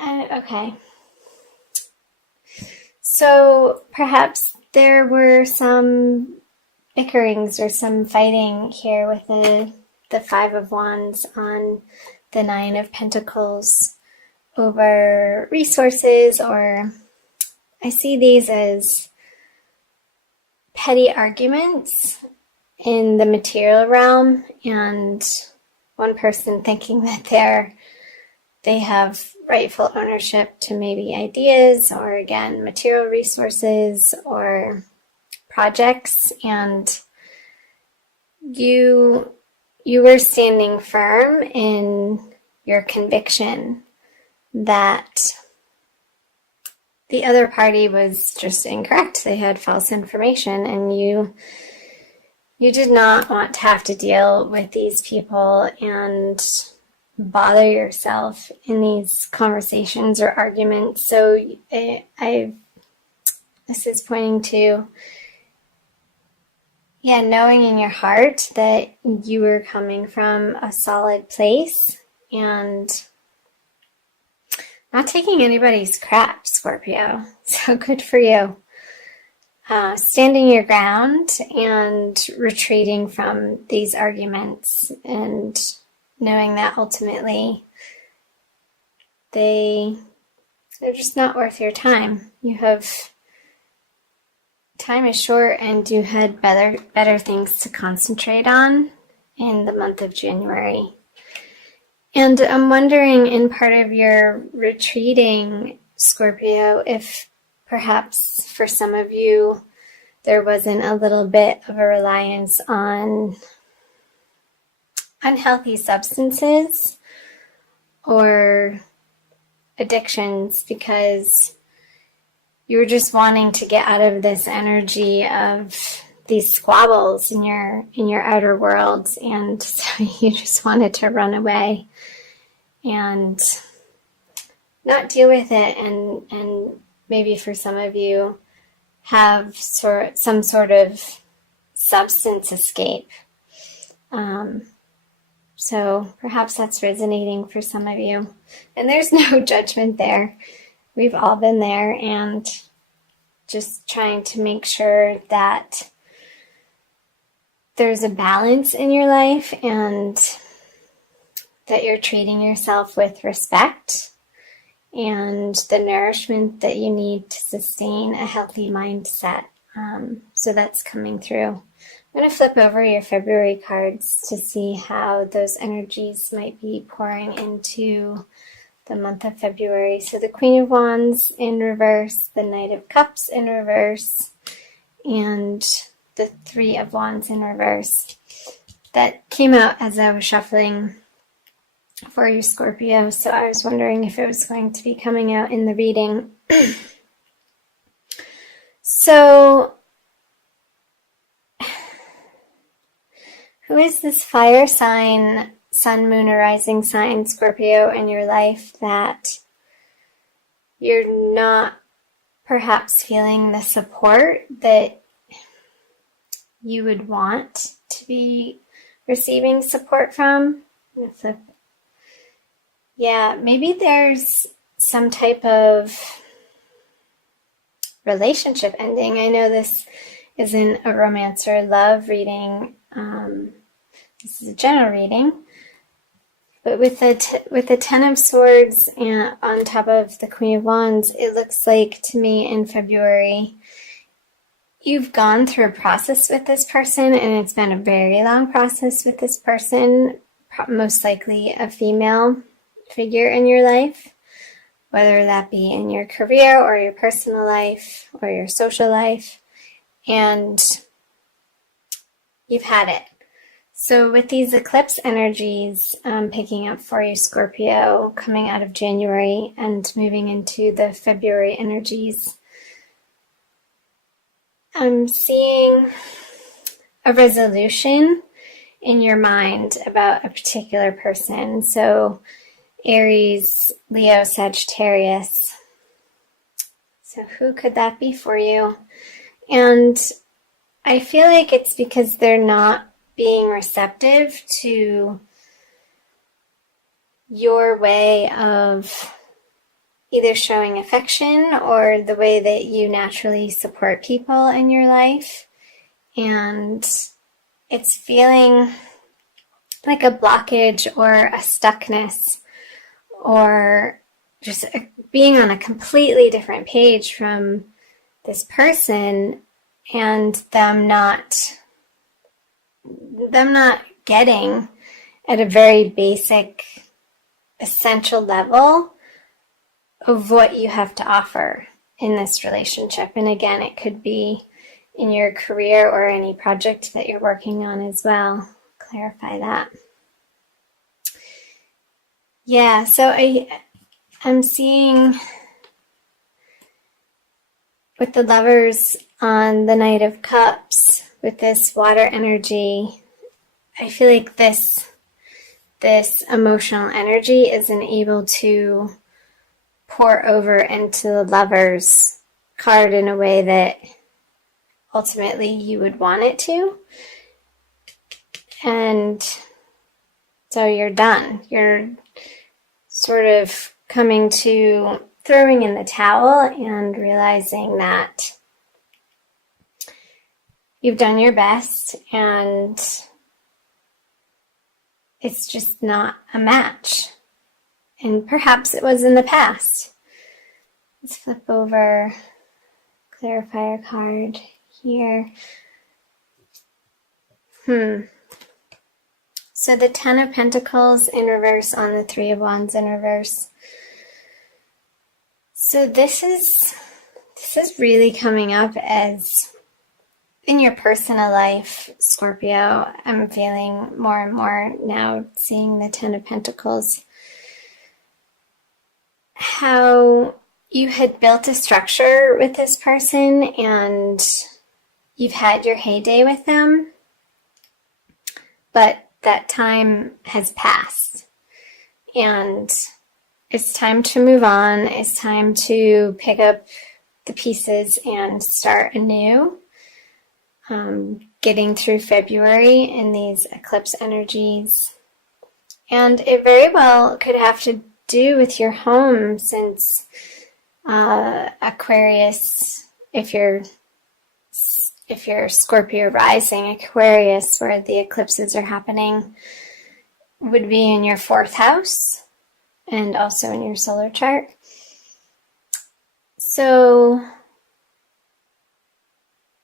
Okay. So perhaps there were some bickerings or some fighting here with the Five of Wands on the Nine of Pentacles over resources, or I see these as petty arguments in the material realm, and one person thinking that they have rightful ownership to maybe ideas or, again, material resources or projects, and you were standing firm in your conviction that the other party was just incorrect. They had false information, and you did not want to have to deal with these people and bother yourself in these conversations or arguments. So this is pointing to, knowing in your heart that you were coming from a solid place and not taking anybody's crap, Scorpio. So good for you. Standing your ground and retreating from these arguments, and knowing that ultimately they're just not worth your time. Time is short, and you had better things to concentrate on in the month of January. And I'm wondering, in part of your retreating, Scorpio, if perhaps for some of you there wasn't a little bit of a reliance on unhealthy substances or addictions, because you were just wanting to get out of this energy of these squabbles in your outer worlds, and so you just wanted to run away and not deal with it, and maybe for some of you have some sort of substance escape. So perhaps that's resonating for some of you. And there's no judgment there. We've all been there, and just trying to make sure that there's a balance in your life and that you're treating yourself with respect and the nourishment that you need to sustain a healthy mindset. So that's coming through. I'm going to flip over your February cards to see how those energies might be pouring into the month of February. So the Queen of Wands in reverse, the Knight of Cups in reverse, and the Three of Wands in reverse. That came out as I was shuffling for you, Scorpio, so I was wondering if it was going to be coming out in the reading. So, who is this fire sign, sun, moon, or rising sign, Scorpio, in your life that you're not perhaps feeling the support that you would want to be receiving support from? Yeah, maybe there's some type of relationship ending. I know this isn't a romance or love reading. This is a general reading. But with the Ten of Swords and on top of the Queen of Wands, it looks like to me in February you've gone through a process with this person, and it's been a very long process with this person, most likely a female figure in your life, whether that be in your career or your personal life or your social life, and you've had it. So with these eclipse energies picking up for you, Scorpio, coming out of January and moving into the February energies, I'm seeing a resolution in your mind about a particular person. So Aries, Leo, Sagittarius. So who could that be for you? And I feel like it's because they're not being receptive to your way of either showing affection or the way that you naturally support people in your life. And it's feeling like a blockage or a stuckness, or just being on a completely different page from this person, and them not getting at a very basic, essential level of what you have to offer in this relationship. And again, it could be in your career or any project that you're working on as well. Clarify that. Yeah, so I'm seeing with the Lovers on the Knight of Cups, with this water energy, I feel like this emotional energy isn't able to pour over into the Lovers card in a way that ultimately you would want it to. And so you're done. You're sort of coming to throwing in the towel and realizing that you've done your best and it's just not a match. And perhaps it was in the past. Let's flip over clarifier card here. So the Ten of Pentacles in reverse on the Three of Wands in reverse. So this is really coming up as in your personal life, Scorpio. I'm feeling more and more now, seeing the Ten of Pentacles, how you had built a structure with this person and you've had your heyday with them, but that time has passed and it's time to move on. It's time to pick up the pieces and start anew. Getting through February in these eclipse energies. And it very well could have to do with your home, since Aquarius, if you're Scorpio rising, Aquarius, where the eclipses are happening, would be in your 4th house and also in your solar chart. So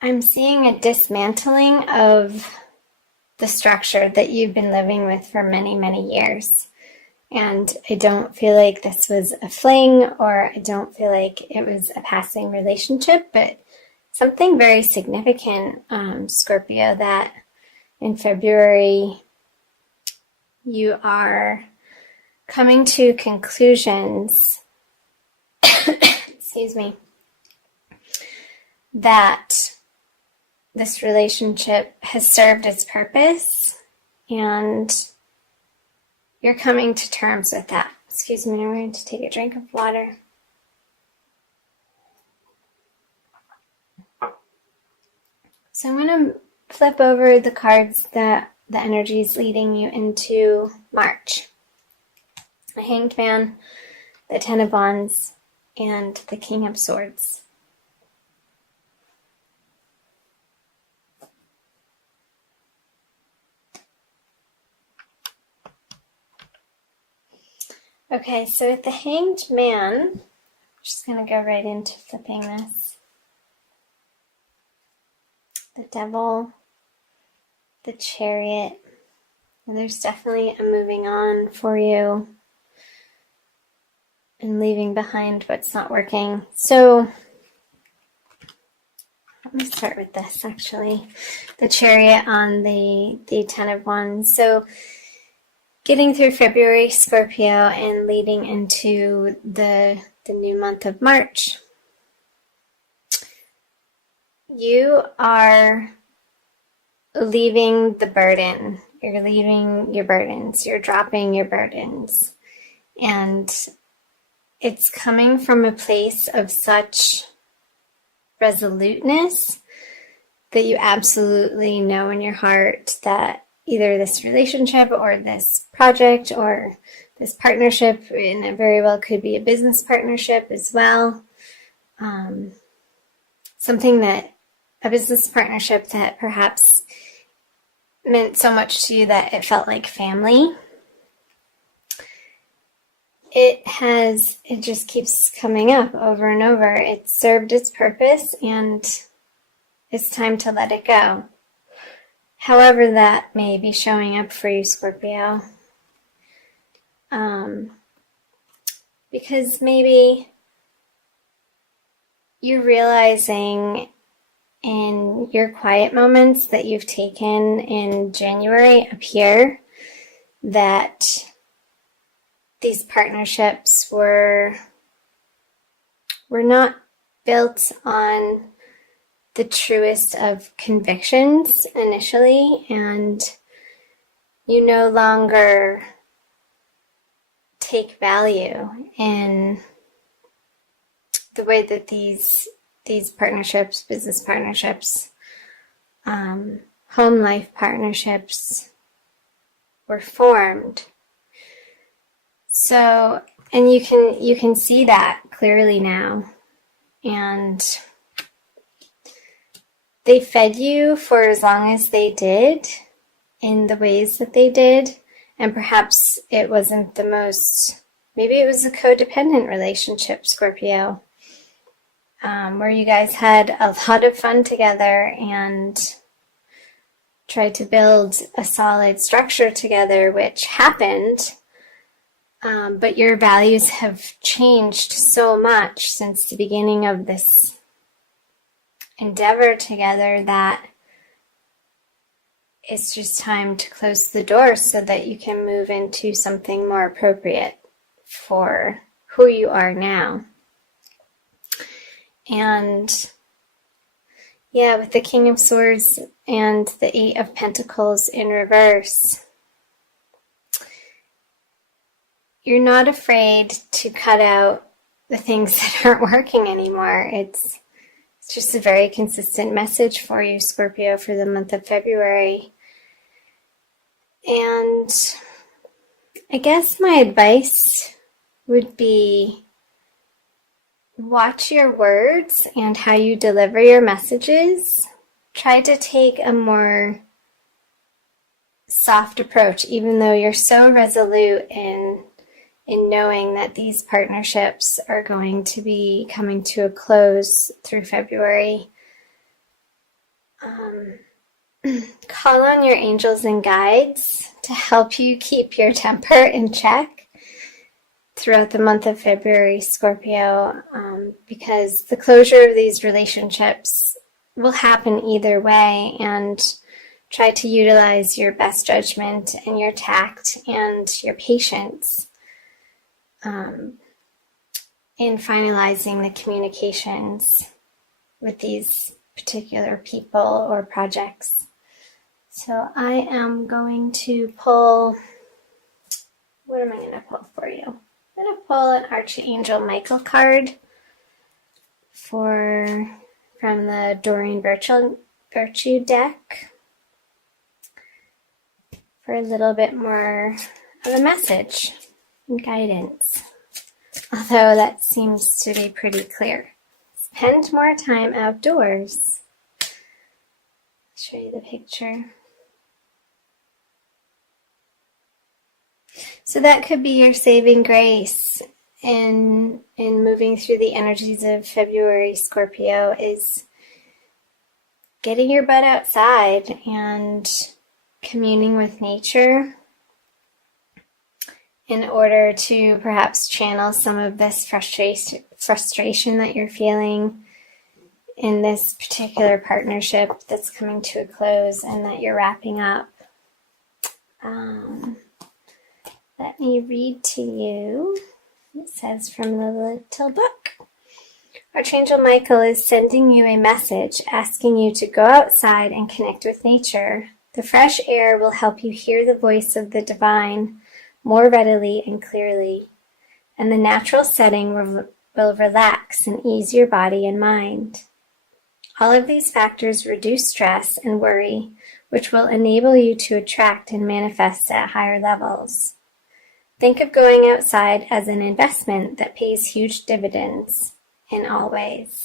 I'm seeing a dismantling of the structure that you've been living with for many, many years. And I don't feel like this was a fling, or I don't feel like it was a passing relationship, but something very significant, Scorpio, that in February you are coming to conclusions, excuse me, that this relationship has served its purpose and you're coming to terms with that. Excuse me, I'm going to take a drink of water. So I'm going to flip over the cards that the energy is leading you into March. The Hanged Man, the Ten of Wands, and the King of Swords. Okay, so with the Hanged Man, I'm just going to go right into flipping this. The Devil, the Chariot, and there's definitely a moving on for you and leaving behind what's not working. So let me start with this, actually. The Chariot on the Ten of Wands. So getting through February, Scorpio, and leading into the new month of March. You are leaving the burden. You're leaving your burdens. You're dropping your burdens. And it's coming from a place of such resoluteness that you absolutely know in your heart that either this relationship or this project or this partnership, and it very well could be a business partnership as well. A business partnership that perhaps meant so much to you that it felt like family. It just keeps coming up over and over. It served its purpose and it's time to let it go. However that may be showing up for you, Scorpio. Because maybe you're realizing in your quiet moments that you've taken in January up here that these partnerships were not built on the truest of convictions initially, and you no longer take value in the way that these partnerships, business partnerships, home life partnerships were formed. So, and you can see that clearly now. And they fed you for as long as they did in the ways that they did. And perhaps it wasn't the most, maybe it was a codependent relationship, Scorpio, where you guys had a lot of fun together and tried to build a solid structure together, which happened. But your values have changed so much since the beginning of this endeavor together that it's just time to close the door so that you can move into something more appropriate for who you are now. And yeah, with the King of Swords and the Eight of Pentacles in reverse, you're not afraid to cut out the things that aren't working anymore. It's just a very consistent message for you, Scorpio, for the month of February. And I guess my advice would be watch your words and how you deliver your messages. Try to take a more soft approach, even though you're so resolute in knowing that these partnerships are going to be coming to a close through February. Call on your angels and guides to help you keep your temper in check throughout the month of February, Scorpio, because the closure of these relationships will happen either way, and try to utilize your best judgment and your tact and your patience in finalizing the communications with these particular people or projects. So I am going to pull, what am I going to pull for you? I'm going to pull an Archangel Michael card from the Doreen Virtue deck for a little bit more of a message and guidance. Although that seems to be pretty clear. Spend more time outdoors. I'll show you the picture. So that could be your saving grace in moving through the energies of February, Scorpio, is getting your butt outside and communing with nature in order to perhaps channel some of this frustration that you're feeling in this particular partnership that's coming to a close and that you're wrapping up. Let me read to you. It says from the little book. Archangel Michael is sending you a message asking you to go outside and connect with nature. The fresh air will help you hear the voice of the divine more readily and clearly, and the natural setting will relax and ease your body and mind. All of these factors reduce stress and worry, which will enable you to attract and manifest at higher levels. Think of going outside as an investment that pays huge dividends in all ways.